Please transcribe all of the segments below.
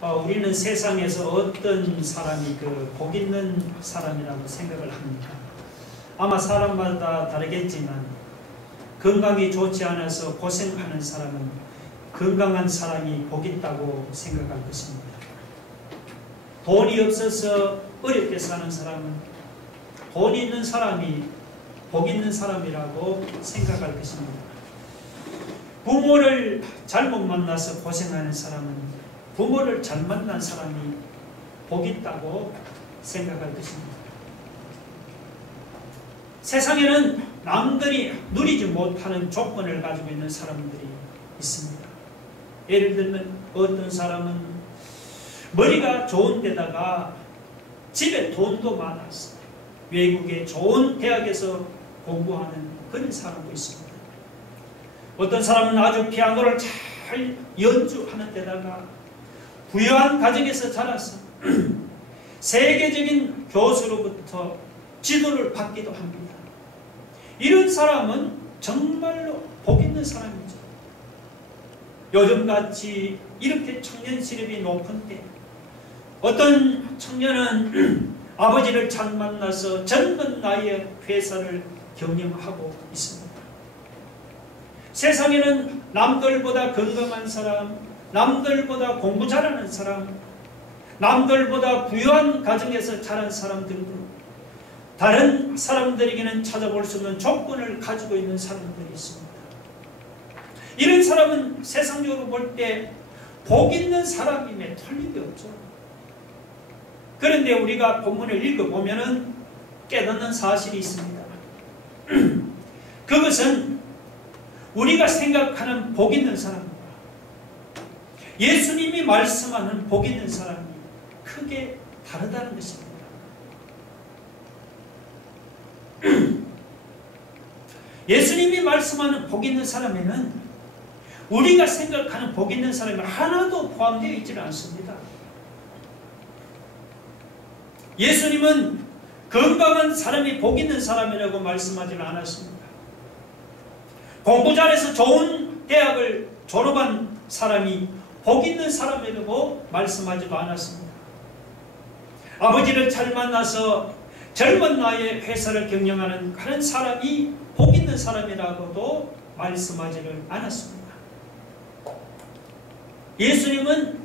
우리는 세상에서 어떤 사람이 복 있는 사람이라고 생각을 합니까? 아마 사람마다 다르겠지만 건강이 좋지 않아서 고생하는 사람은 건강한 사람이 복 있다고 생각할 것입니다. 돈이 없어서 어렵게 사는 사람은 돈 있는 사람이 복 있는 사람이라고 생각할 것입니다. 부모를 잘못 만나서 고생하는 사람은 부모를 잘 만난 사람이 복 있다고 생각할 것입니다. 세상에는 남들이 누리지 못하는 조건을 가지고 있는 사람들이 있습니다. 예를 들면 어떤 사람은 머리가 좋은 데다가 집에 돈도 많아서 외국의 좋은 대학에서 공부하는 그런 사람도 있습니다. 어떤 사람은 아주 피아노를 잘 연주하는 데다가 부유한 가정에서 자라서 세계적인 교수로부터 지도를 받기도 합니다. 이런 사람은 정말로 복 있는 사람이죠. 요즘같이 이렇게 청년 실업이 높은 때 어떤 청년은 아버지를 잘 만나서 젊은 나이에 회사를 경영하고 있습니다. 세상에는 남들보다 건강한 사람, 남들보다 공부 잘하는 사람, 남들보다 부유한 가정에서 자란 사람들도 다른 사람들에게는 찾아볼 수 없는 조건을 가지고 있는 사람들이 있습니다. 이런 사람은 세상적으로 볼 때 복 있는 사람임에 틀림이 없죠. 그런데 우리가 본문을 읽어보면 깨닫는 사실이 있습니다. 그것은 우리가 생각하는 복 있는 사람과 예수님이 말씀하는 복 있는 사람이 크게 다르다는 것입니다. 예수님이 말씀하는 복 있는 사람에는 우리가 생각하는 복 있는 사람이 하나도 포함되어 있지는 않습니다. 예수님은 건강한 사람이 복 있는 사람이라고 말씀하지는 않았습니다. 공부 잘해서 좋은 대학을 졸업한 사람이 복 있는 사람이라고 말씀하지도 않았습니다. 아버지를 잘 만나서 젊은 나이에 회사를 경영하는 그런 사람이 복 있는 사람이라고도 말씀하지를 않았습니다. 예수님은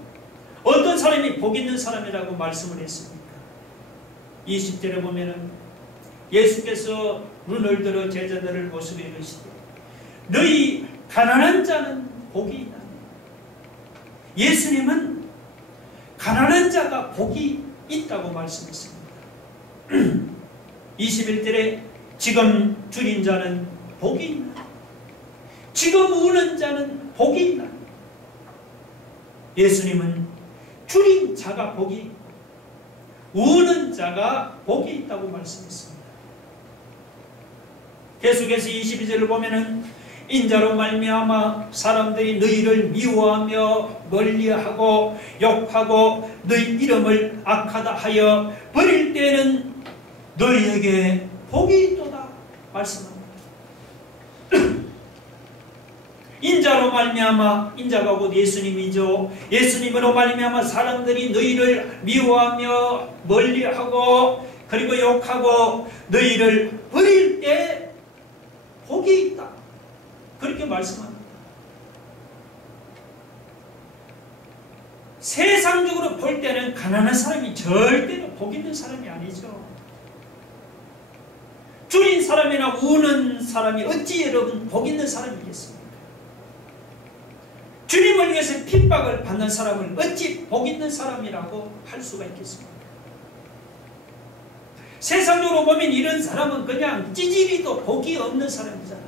어떤 사람이 복 있는 사람이라고 말씀을 했습니까? 20절에 보면은 예수께서 눈을 들어 제자들을 보시고 이르시되 너희 가난한 자는 복이 있나니. 예수님은 가난한 자가 복이 있다고 말씀했습니다. 21절에 지금 줄인 자는 복이 있나니. 지금 우는 자는 복이 있나니. 예수님은 줄인 자가 복이 있고 우는 자가 복이 있다고 말씀했습니다. 계속해서 22절을 보면은 인자로 말미암아 사람들이 너희를 미워하며 멀리하고 욕하고 너희 이름을 악하다 하여 버릴 때는 너희에게 복이 있도다 말씀합니다. 인자로 말미암아, 인자가 곧 예수님이죠. 예수님으로 말미암아 사람들이 너희를 미워하며 멀리하고 그리고 욕하고 너희를 버릴 때 복이 있다. 그렇게 말씀합니다. 세상적으로 볼 때는 가난한 사람이 절대로 복 있는 사람이 아니죠. 줄인 사람이나 우는 사람이 어찌 여러분 복 있는 사람이겠습니까? 주님을 위해서 핍박을 받는 사람을 어찌 복 있는 사람이라고 할 수가 있겠습니까? 세상적으로 보면 이런 사람은 그냥 찌질이도 복이 없는 사람이잖아요.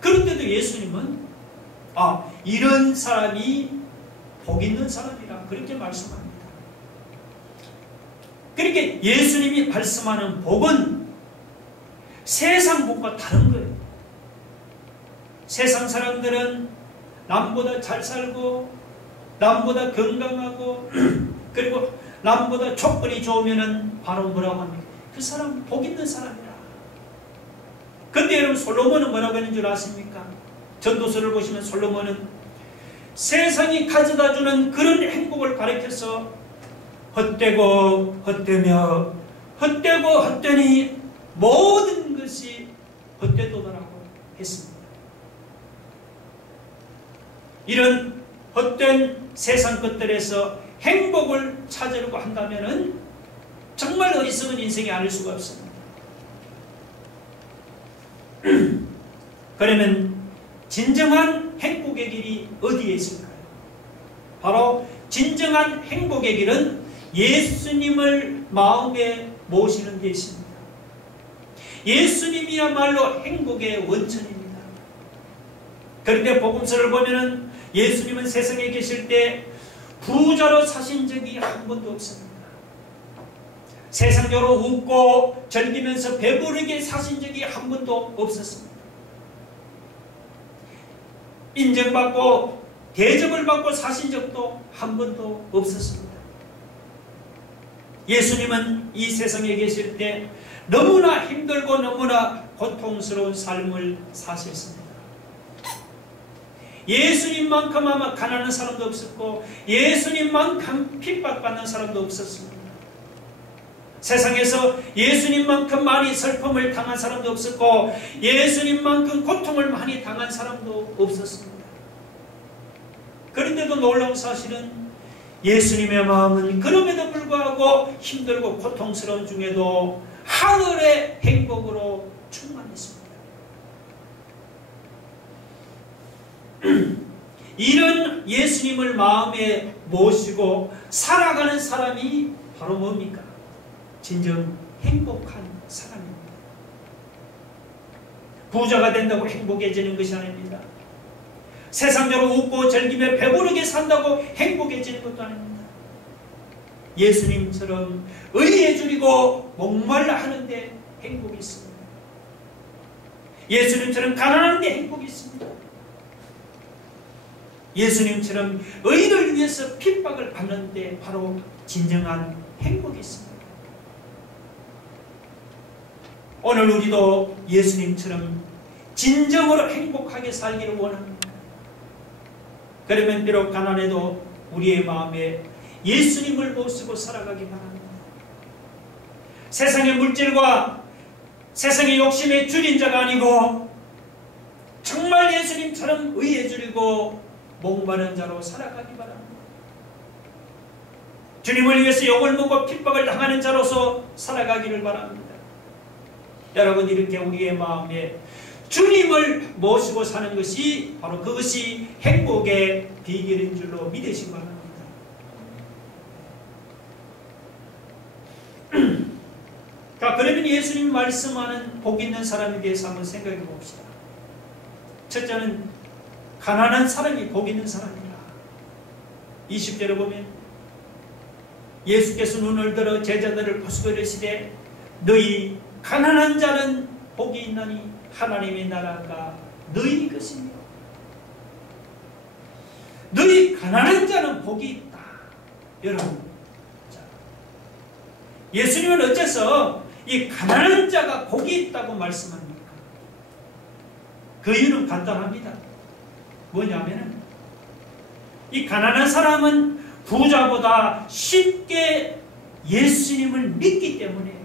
그런데도 예수님은 이런 사람이 복 있는 사람이라 그렇게 말씀합니다. 그렇게 예수님이 말씀하는 복은 세상 복과 다른 거예요. 세상 사람들은 남보다 잘 살고 남보다 건강하고 그리고 남보다 조건이 좋으면 바로 뭐라고 합니까? 그 사람 복 있는 사람이라. 근데 여러분 솔로몬은 뭐라고 하는 줄 아십니까? 전도서를 보시면 솔로몬은 세상이 가져다주는 그런 행복을 가리켜서 헛되고 헛되며 헛되고 헛되니 모든 것이 헛되도다라고 했습니다. 이런 헛된 세상 것들에서 행복을 찾으려고 한다면 정말 어리석은 인생이 아닐 수가 없습니다. 그러면 진정한 행복의 길이 어디에 있을까요? 바로 진정한 행복의 길은 예수님을 마음에 모시는 데 있습니다. 예수님이야말로 행복의 원천입니다. 그런데 복음서를 보면은 예수님은 세상에 계실 때 부자로 사신 적이 한 번도 없습니다. 세상적으로 웃고 즐기면서 배부르게 사신 적이 한 번도 없었습니다. 인정받고 대접을 받고 사신 적도 한 번도 없었습니다. 예수님은 이 세상에 계실 때 너무나 힘들고 너무나 고통스러운 삶을 사셨습니다. 예수님만큼 아마 가난한 사람도 없었고 예수님만큼 핍박받는 사람도 없었습니다. 세상에서 예수님만큼 많이 슬픔을 당한 사람도 없었고 예수님만큼 고통을 많이 당한 사람도 없었습니다. 그런데도 놀라운 사실은 예수님의 마음은 그럼에도 불구하고 힘들고 고통스러운 중에도 하늘의 행복으로 충만했습니다. 이런 예수님을 마음에 모시고 살아가는 사람이 바로 뭡니까? 진정 행복한 사람입니다. 부자가 된다고 행복해지는 것이 아닙니다. 세상적으로 웃고 즐기며 배부르게 산다고 행복해지는 것도 아닙니다. 예수님처럼 의에 줄이고 목말라 하는데 행복이 있습니다. 예수님처럼 가난한데 행복이 있습니다. 예수님처럼 의를 위해서 핍박을 받는데 바로 진정한 행복이 있습니다. 오늘 우리도 예수님처럼 진정으로 행복하게 살기를 원합니다. 그러면 비록 가난해도 우리의 마음에 예수님을 모시고 살아가기 바랍니다. 세상의 물질과 세상의 욕심에 줄인 자가 아니고 정말 예수님처럼 의에 줄이고 목마른 자로 살아가기 바랍니다. 주님을 위해서 욕을 먹고 핍박을 당하는 자로서 살아가기를 바랍니다. 여러분, 이렇게 우리의 마음에 주님을 모시고 사는 것이 바로 그것이 행복의 비결인 줄로 믿으시기 바랍니다. 자, 그러면 예수님 말씀하는 복 있는 사람에 대해서 한번 생각해 봅시다. 첫째는 가난한 사람이 복 있는 사람이라. 20절에 보면 예수께서 눈을 들어 제자들을 보시고 이르시되 너희 가난한 자는 복이 있나니 하나님의 나라가 너희 것이며. 너희 가난한 자는 복이 있다. 여러분, 자, 예수님은 어째서 이 가난한 자가 복이 있다고 말씀합니까? 그 이유는 간단합니다. 뭐냐면은 이 가난한 사람은 부자보다 쉽게 예수님을 믿기 때문에.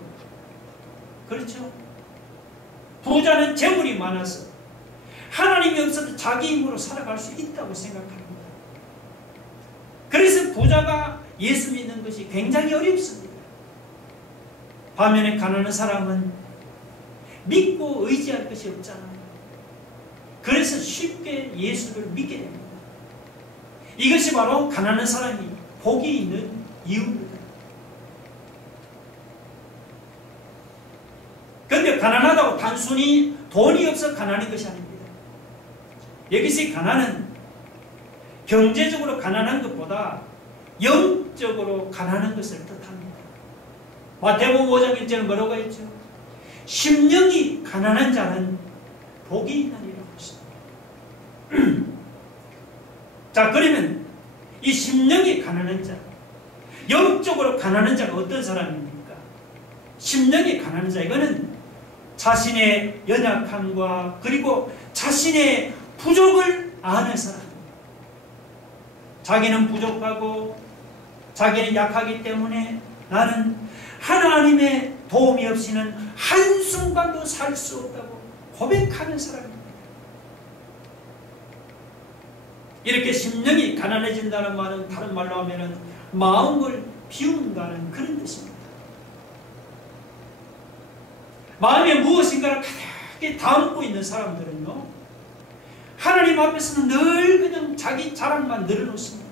그렇죠? 부자는 재물이 많아서 하나님이 없어도 자기 힘으로 살아갈 수 있다고 생각합니다. 그래서 부자가 예수 믿는 것이 굉장히 어렵습니다. 반면에 가난한 사람은 믿고 의지할 것이 없잖아요. 그래서 쉽게 예수를 믿게 됩니다. 이것이 바로 가난한 사람이 복이 있는 이유입니다. 그런데 가난하다고 단순히 돈이 없어 가난한 것이 아닙니다. 여기서 가난은 경제적으로 가난한 것보다 영적으로 가난한 것을 뜻합니다. 마태복음 5장 1절은 뭐라고 했죠? 심령이 가난한 자는 복이 있나니라고 했습니다. 자, 그러면 이 심령이 가난한 자, 영적으로 가난한 자가 어떤 사람입니까? 심령이 가난한 자, 이거는 자신의 연약함과 그리고 자신의 부족을 아는 사람입니다. 자기는 부족하고 자기는 약하기 때문에 나는 하나님의 도움이 없이는 한순간도 살 수 없다고 고백하는 사람입니다. 이렇게 심령이 가난해진다는 말은 다른 말로 하면 마음을 비운다는 그런 뜻입니다. 마음에 무엇인가를 가득히 담고 있는 사람들은요, 하나님 앞에서는 늘 그냥 자기 자랑만 늘어놓습니다.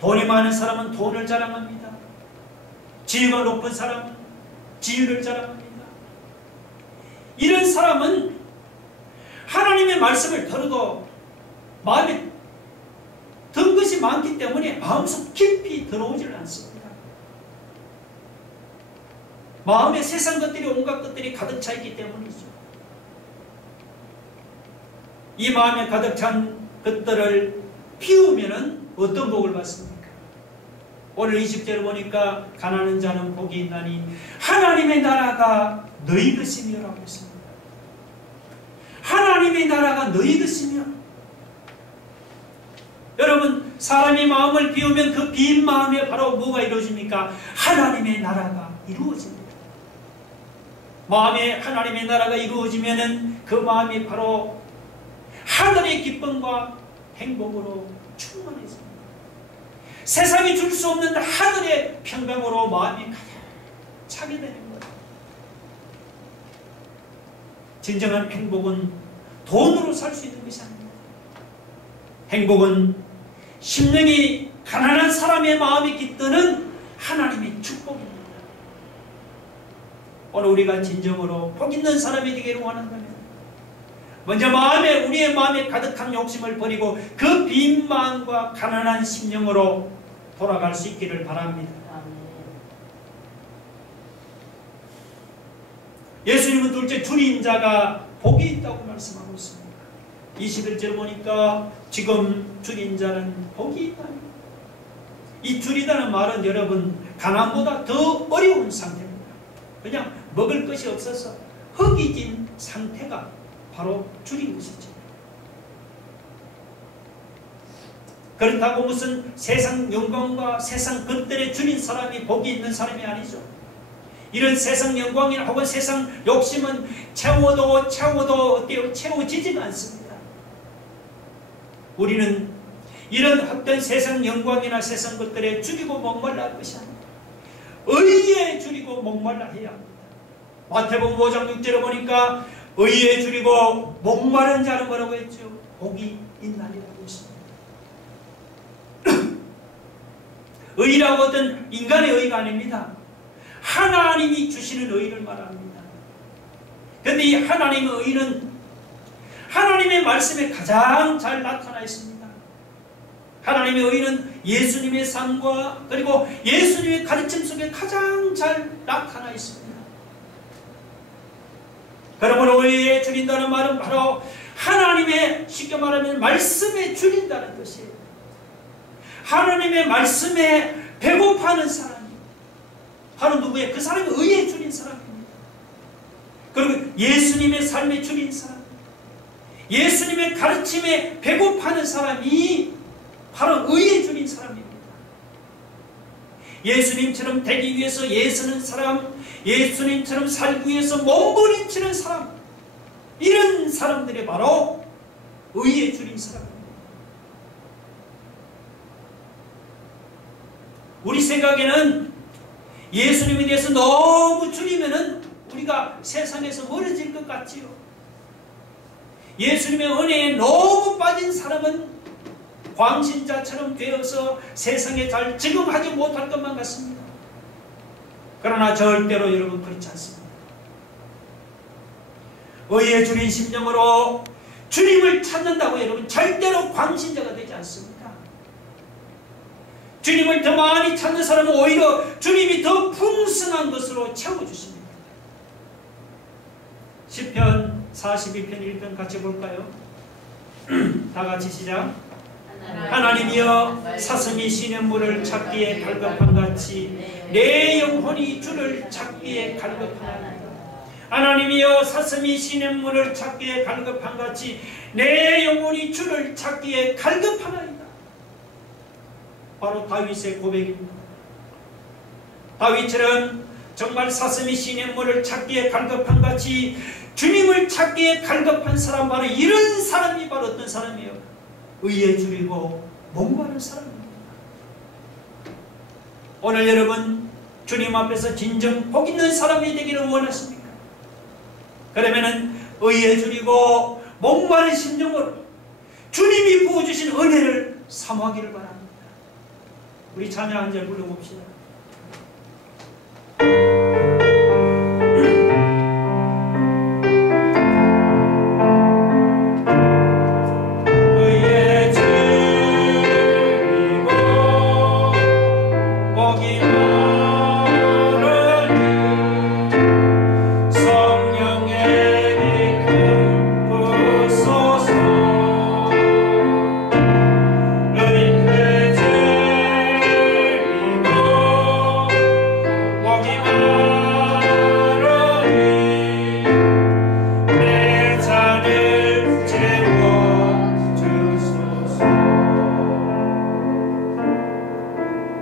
돈이 많은 사람은 돈을 자랑합니다. 지위가 높은 사람은 지위를 자랑합니다. 이런 사람은 하나님의 말씀을 들어도 마음에 든 것이 많기 때문에 마음속 깊이 들어오지를 않습니다. 마음에 세상 것들이 온갖 것들이 가득 차 있기 때문이죠. 이 마음에 가득 찬 것들을 피우면은 어떤 복을 받습니까? 오늘 20절을 보니까 가난한 자는 복이 있나니 하나님의 나라가 너희 것이며 라고 했습니다. 하나님의 나라가 너희 것이며, 여러분 사람이 마음을 비우면 그 빈 마음에 바로 뭐가 이루어집니까? 하나님의 나라가 이루어집니다. 마음에 하나님의 나라가 이루어지면은 그 마음이 바로 하늘의 기쁨과 행복으로 충만해집니다. 세상이 줄 수 없는 하늘의 평강으로 마음이 가득 차게 되는 거예요. 진정한 행복은 돈으로 살 수 있는 것이 아닙니다. 행복은 심령이 가난한 사람의 마음이 깃드는 하나님의 축복입니다. 오늘 우리가 진정으로 복 있는 사람이 되기를 원한다면 먼저 우리의 마음에 가득한 욕심을 버리고 그 빈 마음과 가난한 심령으로 돌아갈 수 있기를 바랍니다. 예수님은 둘째 줄인 자가 복이 있다고 말씀하고 있습니다. 21절 보니까 지금 줄인 자는 복이 있다. 이 줄이다는 말은 여러분 가난보다 더 어려운 상태입니다. 그냥 먹을 것이 없어서 허기진 상태가 바로 줄인 것이죠. 그렇다고 무슨 세상 영광과 세상 것들에 줄인 사람이 복이 있는 사람이 아니죠. 이런 세상 영광이나 혹은 세상 욕심은 채워도 어때요? 채워지지가 않습니다. 우리는 이런 헛된 세상 영광이나 세상 것들에 줄이고 목말라 할 것이 아닙니다. 의에 줄이고 목말라 해야 합니다. 마태복음 5장 6절에 보니까 의에 줄이고 목마른 자는 뭐라고 했죠? 복이 있나니라고 했습니다. 의라고 어떤 인간의 의가 아닙니다. 하나님이 주시는 의를 말합니다. 그런데 이 하나님의 의는 하나님의 말씀에 가장 잘 나타나 있습니다. 하나님의 의는 예수님의 삶과 그리고 예수님의 가르침 속에 가장 잘 나타나 있습니다. 그러므로 의에 줄인다는 말은 바로 하나님의 쉽게 말하면 말씀에 줄인다는 뜻이에요. 하나님의 말씀에 배고파하는 사람이 바로 누구예요? 그 사람이 의에 줄인 사람입니다. 그리고 예수님의 삶에 줄인 사람, 예수님의 가르침에 배고파하는 사람이 바로 의에 줄인 사람입니다. 예수님처럼 되기 위해서 애쓰는 사람, 예수님처럼 살기 위해서 몸부림치는 사람, 이런 사람들이 바로 의에 줄인 사람입니다. 우리 생각에는 예수님에 대해서 너무 줄이면은 우리가 세상에서 멀어질 것 같지요. 예수님의 은혜에 너무 빠진 사람은 광신자처럼 되어서 세상에 잘 적응하지 못할 것만 같습니다. 그러나 절대로 여러분 그렇지 않습니다. 의에 줄인 심령으로 주님을 찾는다고 여러분 절대로 광신자가 되지 않습니다. 주님을 더 많이 찾는 사람은 오히려 주님이 더 풍성한 것으로 채워주십니다. 시편 42편 1편 같이 볼까요? 다 같이 시작. 하나님이여 사슴이 시냇물을 찾기에 갈급한 같이 내 영혼이 주를 찾기에 갈급하나이다. 하나님이여 사슴이 시냇물을 찾기에 갈급한 같이 내 영혼이 주를 찾기에 갈급하나이다. 바로 다윗의 고백입니다. 다윗처럼 정말 사슴이 시냇물을 찾기에 갈급한 같이 주님을 찾기에 갈급한 사람, 바로 이런 사람이 바로 어떤 사람이에요? 의에 줄이고 목마른 사람입니다. 오늘 여러분 주님 앞에서 진정 복 있는 사람이 되기를 원하십니까? 그러면은 의에 줄이고 목마른 심령으로 주님이 부어주신 은혜를 사모하기를 바랍니다. 우리 찬양 한 절 불러봅시다.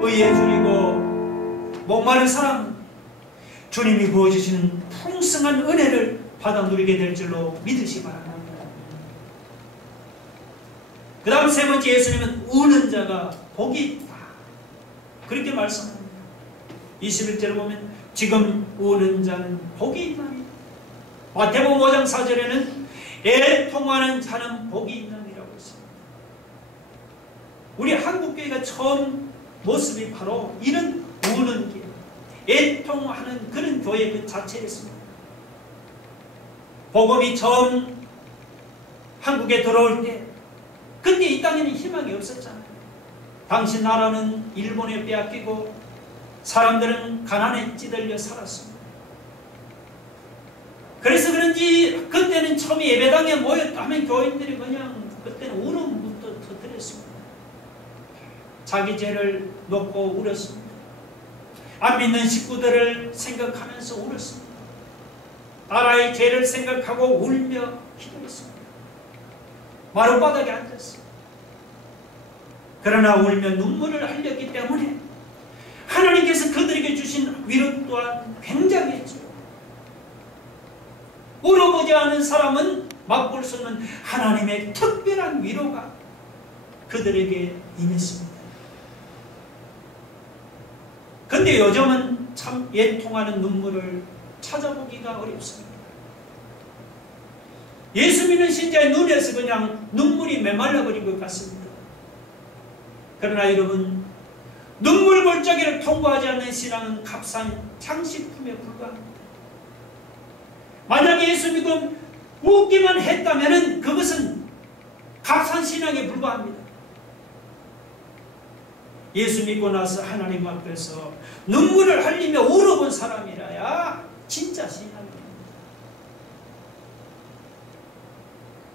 의에 줄이고 목마른 사람, 주님이 부어주시는 풍성한 은혜를 받아 누리게 될 줄로 믿으시기 바랍니다. 그 다음 세 번째, 예수님은 우는 자가 복이 있다, 그렇게 말씀합니다. 21절을 보면 지금 우는 자는 복이 있나니, 마태복음 5장 4절에는 애통하는 자는 복이 있나니라고 했습니다. 우리 한국교회가 처음 모습이 바로 이런 우는 길, 애통하는 그런 교회 그 자체였습니다. 복음이 처음 한국에 들어올 때 그때 이 땅에는 희망이 없었잖아요. 당시 나라는 일본에 빼앗기고 사람들은 가난에 찌들려 살았습니다. 그래서 그런지 그때는 처음에 예배당에 모였다 하면 교인들이 그냥 그때는 울음부터 터뜨렸습니다. 자기 죄를 놓고 울었습니다. 안 믿는 식구들을 생각하면서 울었습니다. 나라의 죄를 생각하고 울며 기도했습니다. 마룻바닥에 앉았습니다. 그러나 울며 눈물을 흘렸기 때문에 하나님께서 그들에게 주신 위로 또한 굉장했죠. 울어보지 않은 사람은 맛볼 수 없는 하나님의 특별한 위로가 그들에게 임했습니다. 근데 요즘은 참 애통하는 눈물을 찾아보기가 어렵습니다. 예수 믿는 신자의 눈에서 그냥 눈물이 메말라버린 것 같습니다. 그러나 여러분, 눈물 골짜기를 통과하지 않는 신앙은 값싼 장식품에 불과합니다. 만약에 예수 믿고 웃기만 했다면 그것은 값싼 신앙에 불과합니다. 예수 믿고 나서 하나님 앞에서 눈물을 흘리며 울어본 사람이라야 진짜 신앙입니다.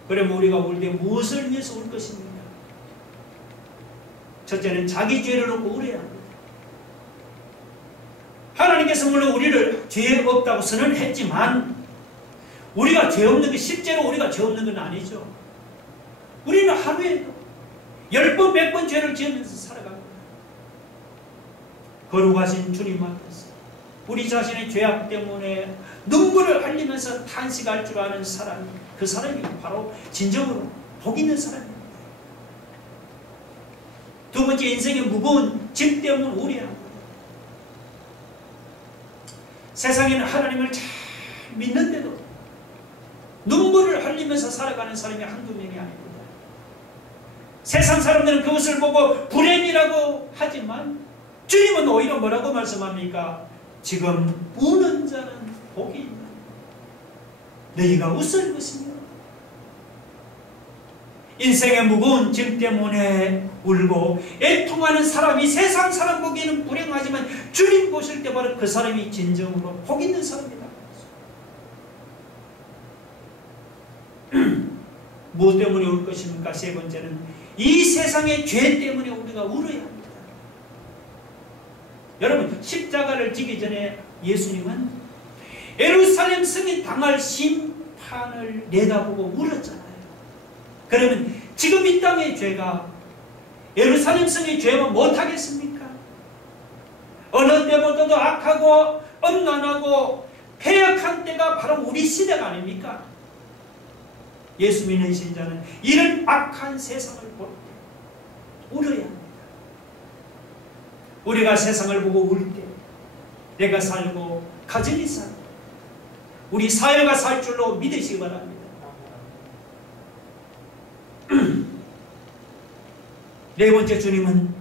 그러면 우리가 울 때 무엇을 위해서 울 것입니까? 첫째는 자기 죄를 놓고 울어야 합니다. 하나님께서 물론 우리를 죄 없다고 선언했지만 우리가 죄 없는 게 실제로 우리가 죄 없는 건 아니죠. 우리는 하루에도 10번, 100번 죄를 지으면서 살아갑니다. 거룩하신 주님 앞에서 우리 자신의 죄악 때문에 눈물을 흘리면서 탄식할 줄 아는 사람이, 그 사람이 바로 진정으로 복 있는 사람입니다. 두 번째, 인생의 무거운 짐 때문에 우려합니다. 세상에는 하나님을 잘 믿는데도 눈물을 흘리면서 살아가는 사람이 한두 명이 아닙니다. 세상 사람들은 그것을 보고 불행이라고 하지만 주님은 오히려 뭐라고 말씀합니까? 지금 우는 자는 복이 있다. 너희가 웃을 것이며 인생의 무거운 짐 때문에 울고 애통하는 사람이 세상 사람 보기에는 불행하지만 주님 보실 때 바로 그 사람이 진정으로 복 있는 사람이다. 무엇 때문에 울 것입니까? 세 번째는 이 세상의 죄 때문에 우리가 울어야 합니다. 여러분, 십자가를 지기 전에 예수님은 예루살렘 성이 당할 심판을 내다보고 울었잖아요. 그러면 지금 이 땅의 죄가 예루살렘 성의 죄와 못하겠습니까? 어느 때보다도 악하고 엄난하고 패역한 때가 바로 우리 시대가 아닙니까? 예수 믿는 신자는 이런 악한 세상을 볼 때 울어야 합니다. 우리가 세상을 보고 울 때 내가 살고 가정이 살고 우리 사회가 살 줄로 믿으시기 바랍니다. 네 번째, 주님은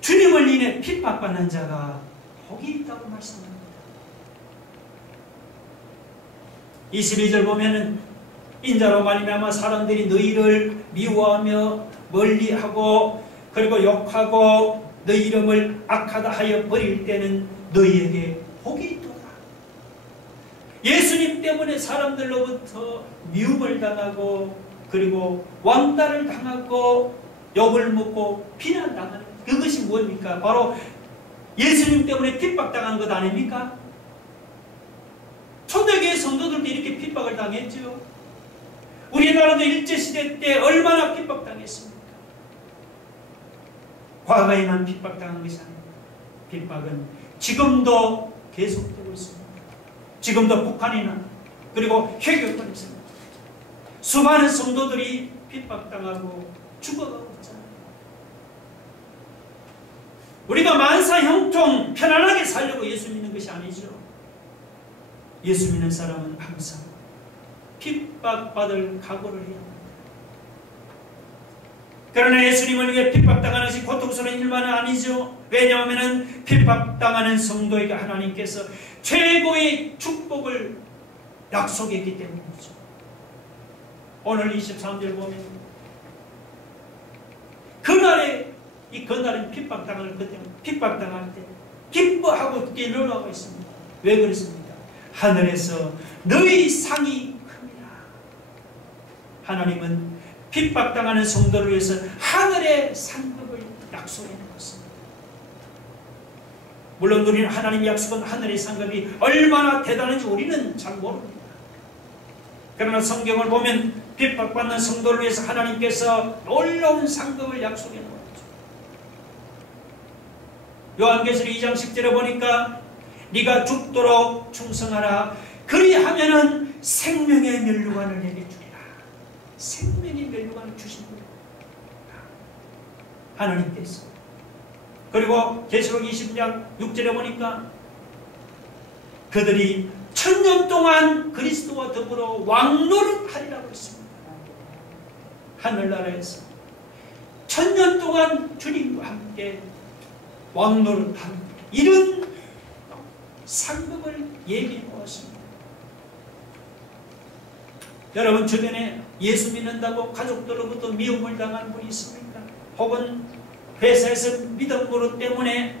주님을 인해 핍박받는 자가 복이 있다고 말씀합니다. 22절 보면은 인자로 말미암아 사람들이 너희를 미워하며 멀리하고 그리고 욕하고 너희 이름을 악하다 하여 버릴 때는 너희에게 복이 있도다. 예수님 때문에 사람들로부터 미움을 당하고 그리고 왕따를 당하고 욕을 먹고 비난당하는 그것이 뭡니까? 바로 예수님 때문에 핍박당하는 것 아닙니까? 초대교회 성도들도 이렇게 핍박을 당했죠. 우리나라도 일제시대 때 얼마나 핍박당했습니까? 과거에만 핍박당한 것이 아닙니다. 핍박은 지금도 계속되고 있습니다. 지금도 북한이나 그리고 해교권에서 수많은 성도들이 핍박당하고 죽어가고 있잖아요. 우리가 만사 형통 편안하게 살려고 예수 믿는 것이 아니죠. 예수 믿는 사람은 항상 핍박받을 각오를 해야 합니다. 그러나 예수님을 위해 핍박당하는 것이 고통스러운 일만은 아니죠. 왜냐하면 핍박당하는 성도에게 하나님께서 최고의 축복을 약속했기 때문이죠. 오늘 23절 보면 그날은 핍박당할 때 기뻐하고 뛰놀라고 있습니다. 왜 그렇습니까? 하늘에서 너희 상이 큽니다. 하나님은 핍박당하는 성도를 위해서 하늘의 상급을 약속해 놓았습니다. 물론 우리는 하나님의 약속은 하늘의 상급이 얼마나 대단한지 우리는 잘 모릅니다. 그러나 성경을 보면 핍박받는 성도를 위해서 하나님께서 놀라운 상급을 약속해 놓았죠. 요한계시록 2장 10절에 보니까 네가 죽도록 충성하라. 그리하면은 생명의 면류관을 내게 주리라. 생명의 면류관을 주신 거예요. 하나님께서. 그리고 계시록 20장 6절에 보니까 그들이 1000년 동안 그리스도와 더불어 왕노릇하리라고 했습니다. 하늘나라에서 1000년 동안 주님과 함께 왕노릇하는 이런 상급을 얘기해 놓았습니다. 여러분 주변에 예수 믿는다고 가족들로부터 미움을 당하는 분이 있습니까? 혹은 회사에서 믿음 버릇 때문에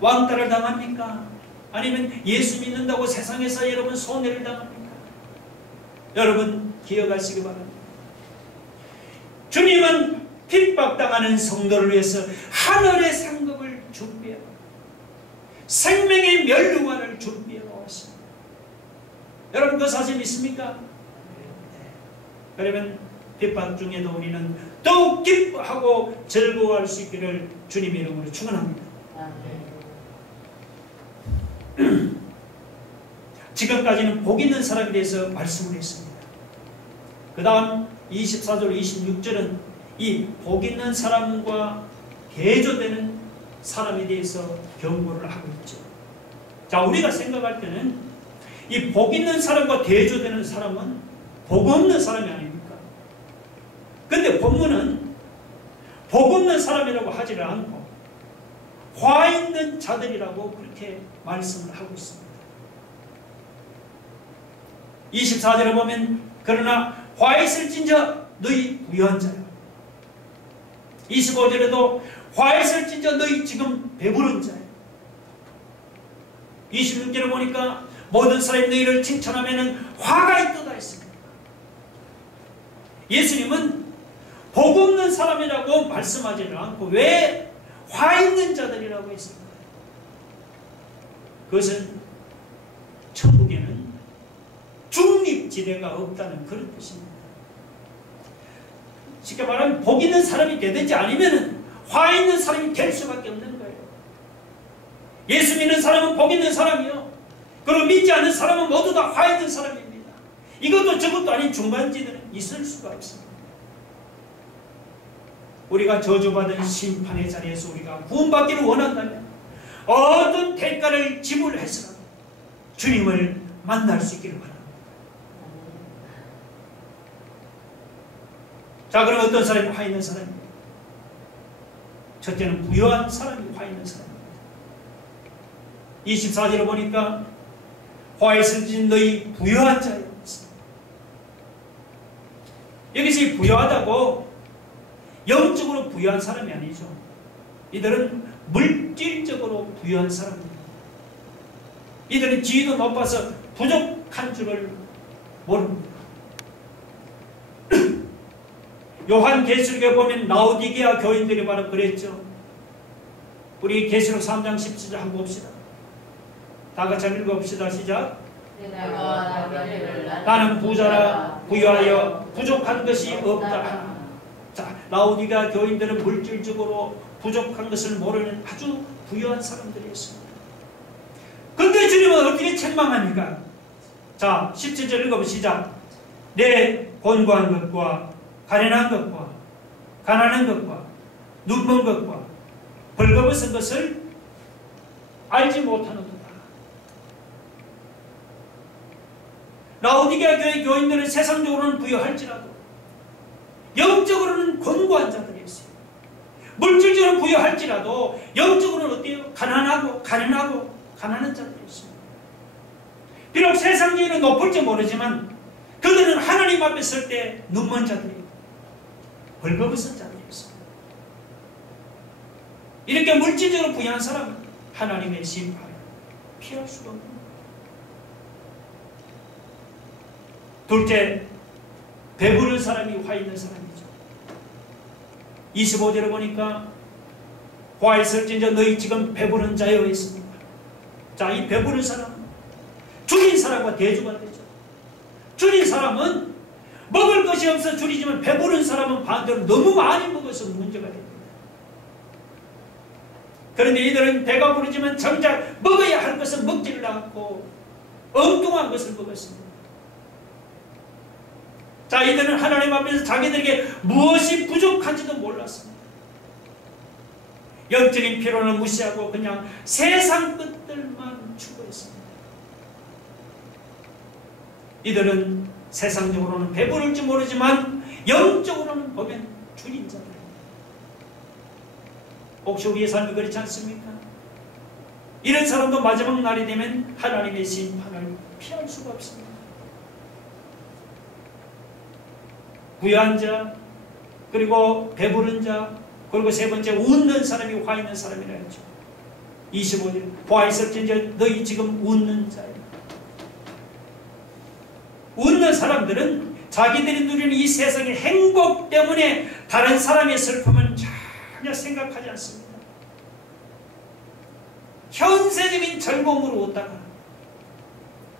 왕따를 당합니까? 아니면 예수 믿는다고 세상에서 여러분 손해를 당합니까? 여러분 기억하시기 바랍니다. 주님은 핍박당하는 성도를 위해서 하늘의 상급을 준비하고 생명의 면류관을 준비해 놓았습니다. 여러분 그 사실 믿습니까? 네. 그러면 핍박 중에도 우리는 더욱 기뻐하고 즐거워할 수 있기를 주님의 이름으로 축원합니다. 지금까지는 복 있는 사람에 대해서 말씀을 했습니다. 그 다음 24절 26절은 이 복 있는 사람과 대조되는 사람에 대해서 경고를 하고 있죠. 자, 우리가 생각할 때는 이 복 있는 사람과 대조되는 사람은 복 없는 사람이 아닙니까? 근데 본문은 복 없는 사람이라고 하지를 않고 화 있는 자들이라고 그렇게 말씀을 하고 있습니다. 24절에 보면 그러나 화 있을진저 너희 부유한 자요. 25절에도 화 있을진저 너희 지금 배부른 자요. 26절에 보니까 모든 사람이 너희를 칭찬하면 화가 있도다 했습니다. 예수님은 복 없는 사람이라고 말씀하지는 않고 왜 화 있는 자들이라고 했습니다. 그것은 천국에는 중립지대가 없다는 그런 뜻입니다. 쉽게 말하면 복 있는 사람이 되든지 아니면 화 있는 사람이 될 수밖에 없는 거예요. 예수 믿는 사람은 복 있는 사람이요. 그리고 믿지 않는 사람은 모두 다 화 있는 사람입니다. 이것도 저것도 아닌 중간지대는 있을 수가 없습니다. 우리가 저주받은 심판의 자리에서 우리가 구원받기를 원한다면 어떤 대가를 지불해서라도 주님을 만날 수 있기를 바랍니다. 자, 그럼 어떤 사람이 화 있는 사람입니까? 첫째는 부유한 사람이 화 있는 사람입니다. 24절에 보니까 화에 슬진 너희 부유한 자여. 여기서 부유하다고 영적으로 부유한 사람이 아니죠. 이들은 물질적으로 부유한 사람입니다. 이들은 지위도 높아서 부족한 줄을 모릅니다. 요한계시록에 보면 라오디게아 교인들이 바로 그랬죠. 우리 계시록 3장 17절 한번 봅시다. 다 같이 한번 읽어봅시다. 시작. 나는 부자라 부유하여 부족한 것이 없다. 자, 라오디게아 교인들은 물질적으로 부족한 것을 모르는 아주 부유한 사람들이었습니다. 그런데 주님은 어떻게 책망합니까? 자, 17절 읽어보시자. 내 곤고한 것과 가련한 것과 가난한 것과 눈먼 것과 벌거벗은 것을 알지 못하는도다. 라오디게아 교회 교인들은 세상적으로는 부유할지라도 영적으로는 곤고한 자들이었어요. 물질적으로 부유할지라도 영적으로는 어때요? 가난하고 가련하고 가난한 자들이었습니다. 비록 세상적으로는 높을지 모르지만 그들은 하나님 앞에 설 때 눈먼 자들이에요. 벌거벗은 자들이었습니다. 이렇게 물질적으로 부유한 사람은 하나님의 심판을 피할 수가 없는 거예요. 둘째, 배부른 사람이 화 있는 사람이죠. 25절에 보니까 화에 설진저 너희 지금 배부른 자여 있습니다. 자, 이 배부른 사람은 줄인 사람과 대조가 되죠. 줄인 사람은 먹을 것이 없어 줄이지만 배부른 사람은 반대로 너무 많이 먹어서 문제가 됩니다. 그런데 이들은 배가 부르지만 정작 먹어야 할 것은 먹지를 않고 엉뚱한 것을 먹었습니다. 자, 이들은 하나님 앞에서 자기들에게 무엇이 부족한지도 몰랐습니다. 영적인 필요는 무시하고 그냥 세상 것들만 추구했습니다. 이들은 세상적으로는 배부를지 모르지만 영적으로는 보면 줄인 자들입니다. 혹시 우리의 삶이 그렇지 않습니까? 이런 사람도 마지막 날이 되면 하나님의 심판을 피할 수가 없습니다. 부유한 자, 그리고 배부른 자, 그리고 세 번째 웃는 사람이 화 있는 사람이라 했죠. 25절 화 있을진저 너희 지금 웃는 자예요. 웃는 사람들은 자기들이 누리는 이 세상의 행복 때문에 다른 사람의 슬픔은 전혀 생각하지 않습니다. 현세적인 즐거움으로 웃다가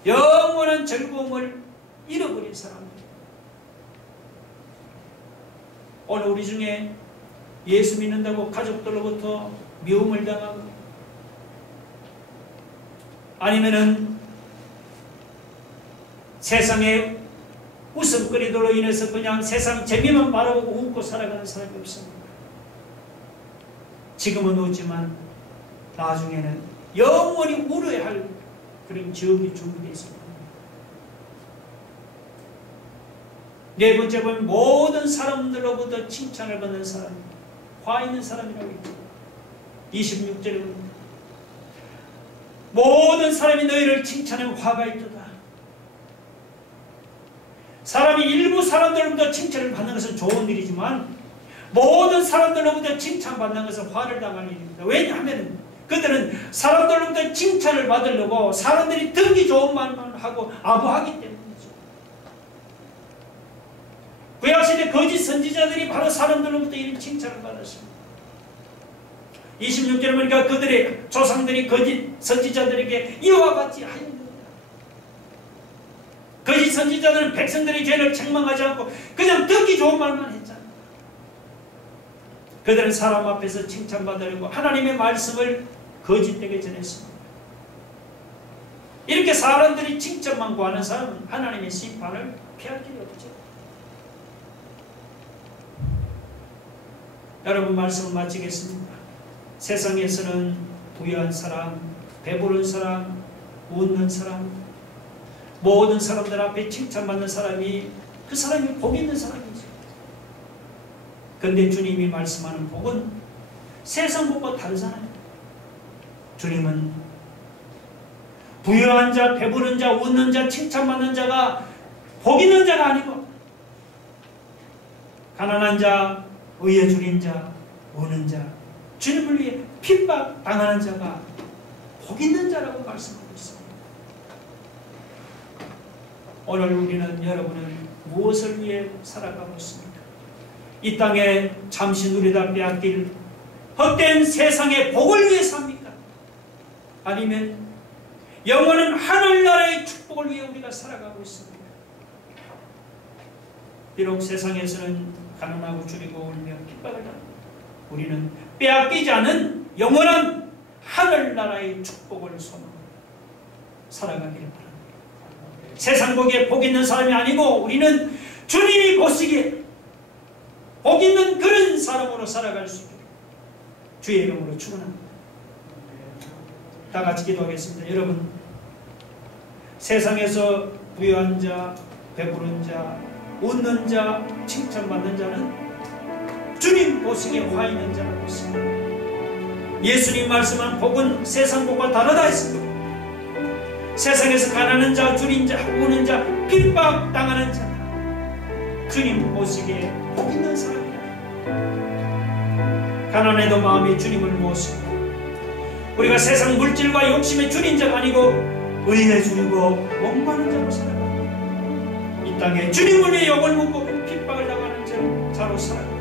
영원한 즐거움을 잃어버린 사람들. 오늘 우리 중에 예수 믿는다고 가족들로부터 미움을 당하고 아니면은 세상의 웃음거리들로 인해서 그냥 세상 재미만 바라보고 웃고 살아가는 사람이 없습니다. 지금은 웃지만 나중에는 영원히 울어야 할 그런 지옥이 준비되어 있습니다. 네 번째 보면 모든 사람들로부터 칭찬을 받는 사람, 화 있는 사람이라고 했죠. 26절에 보면 모든 사람이 너희를 칭찬하면 화가 있도다. 사람이 일부 사람들로부터 칭찬을 받는 것은 좋은 일이지만 모든 사람들로부터 칭찬받는 것은 화를 당할 일입니다. 왜냐하면 그들은 사람들로부터 칭찬을 받으려고 사람들이 듣기 좋은 말만 하고 아부하기 때문이죠. 구약시대 거짓 선지자들이 바로 사람들로부터 이런 칭찬을 받았습니다. 26절에 보니까 그들의 조상들이 거짓 선지자들에게 이와 같이 하였느니라. 거짓 선지자들은 백성들의 죄를 책망하지 않고 그냥 듣기 좋은 말만 했잖아요. 그들은 사람 앞에서 칭찬받으려고 하나님의 말씀을 거짓되게 전했습니다. 이렇게 사람들이 칭찬만 구하는 사람은 하나님의 심판을 피할 길이 없죠. 여러분, 말씀을 마치겠습니다. 세상에서는 부유한 사람, 배부른 사람, 웃는 사람, 모든 사람들 앞에 칭찬받는 사람이 그 사람이 복 있는 사람이죠. 그런데 주님이 말씀하는 복은 세상 복과 다르잖아요. 주님은 부유한 자, 배부른 자, 웃는 자, 칭찬받는 자가 복 있는 자가 아니고 가난한 자, 의에 줄인 자, 우는 자, 주님을 위해 핍박당하는 자가 복 있는 자라고 말씀하고 있습니다. 오늘 우리는, 여러분은 무엇을 위해 살아가고 있습니까? 이 땅에 잠시 누리다 빼앗길 헛된 세상의 복을 위해 삽니까? 아니면 영원한 하늘나라의 축복을 위해 우리가 살아가고 있습니다. 비록 세상에서는 가난하고 줄이고 울며 핍박을 합니다. 우리는 빼앗기지 않은 영원한 하늘나라의 축복을 소망하며 살아가기를 바랍니다. 세상 보기에 복 있는 사람이 아니고 우리는 주님이 보시기에 복 있는 그런 사람으로 살아갈 수 있도록 주의 이름으로 축원합니다. 다 같이 기도하겠습니다. 여러분, 세상에서 부유한 자, 배부른 자, 웃는 자, 칭찬받는 자는 주님 보시기에 화 있는 자라고 했습니다. 예수님 말씀한 복은 세상 복과 다르다 했습니다. 세상에서 가난한 자, 줄인 자, 우는 자, 핍박당하는 자, 주님 보시기에 복 있는 사람이다. 가난해도 마음에 주님을 모시고 우리가 세상 물질과 욕심에 줄인 자가 아니고 의에 줄이고 목마른 자로 살아가고 이 땅에 주님을 위해 욕을 먹고 핍박을 당하는 자로 살아가고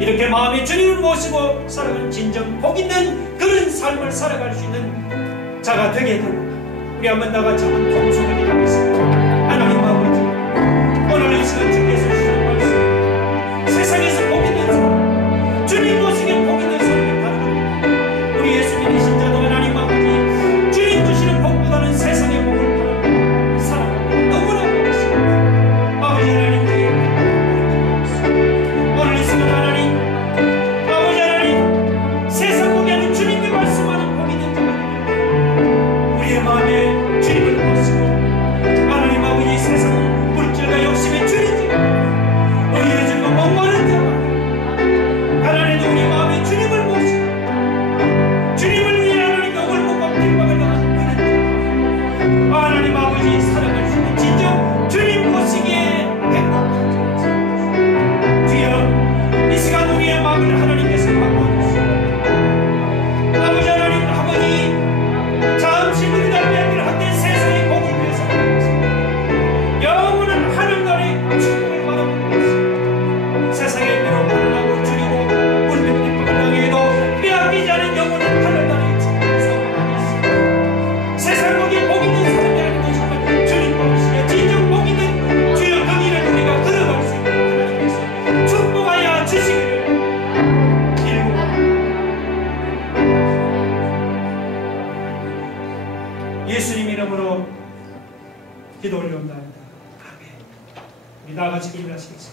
이렇게 마음에 주님을 모시고 살아가는 진정 복 있는 그런 삶을 살아갈 수 있는 자가 되게 되고 우리 한번 나같이 한번 동성을 기도하겠습니다. 하나님 아버지, 오늘 이 시간 주께서 주신 말씀 세상에서 복 있는 사람, 주님 모시기에 복 있는 사람이 바랍니다. 우리 예수 믿으신 자도 하나님 아버지, 주님 주시는 복보다는 세상의 복을 바라고 살아가고 너무나 고맙습니다. 아버지 하나님, 오늘 이 시간 하나님, 아버지 하나님, 세상 복이 아닌 주님이 말씀하는 복 있는 자가 되길 우리의 마음에 주님을 모시고 하나님 아버지, 세상 물질과 욕심에 줄인 자가 의에 줄고 목마른 자가 하나님도 우리 마음에 주님을 모시고 주님을 위해 하나님 욕을 먹고 핍박을 당하는 그런 자 하나님 아버지 살아갈 수 있는 진정 주님 모시기에 행복한 자 주여, 이 시간 우리의 마음을 하나님께서 바꿔주시고 아버지 하나님, 아버지 잠시 누리다 빼앗길 헛된 세상의 복을 위해서 영원한 하늘나라의 축복을 바라보고 있습니다. 세상에 비록 가난하고 줄이고 울며 핍박을 당해도 빼앗기지 않은 영원한 하늘나라의 축복을 소망하고 있습니다. 세상 보기에 복 있는 사람이 아니고 정말 주님 보시기에 진정 복 있는 주여 그 길을 우리가 걸어갈 수 있도록 하나님께서 축복하여 주시기를 예수님 이름으로 기도 올려옵나이다. 아멘. 우리 나같이 기도하시겠습니다.